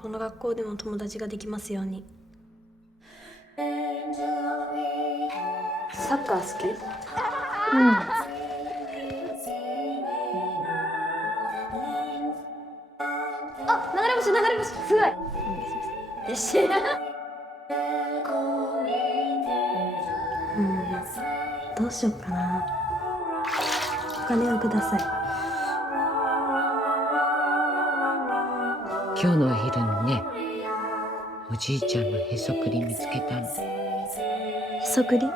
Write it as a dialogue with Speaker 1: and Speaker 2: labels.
Speaker 1: この学校でも友達ができますように。サッカー好き？
Speaker 2: あ流れ星流れ星すごい。よし
Speaker 1: どうしようかな。お金をください
Speaker 3: 今日のお昼にねおじいちゃんのへそくり見つけたの。
Speaker 1: へそくり？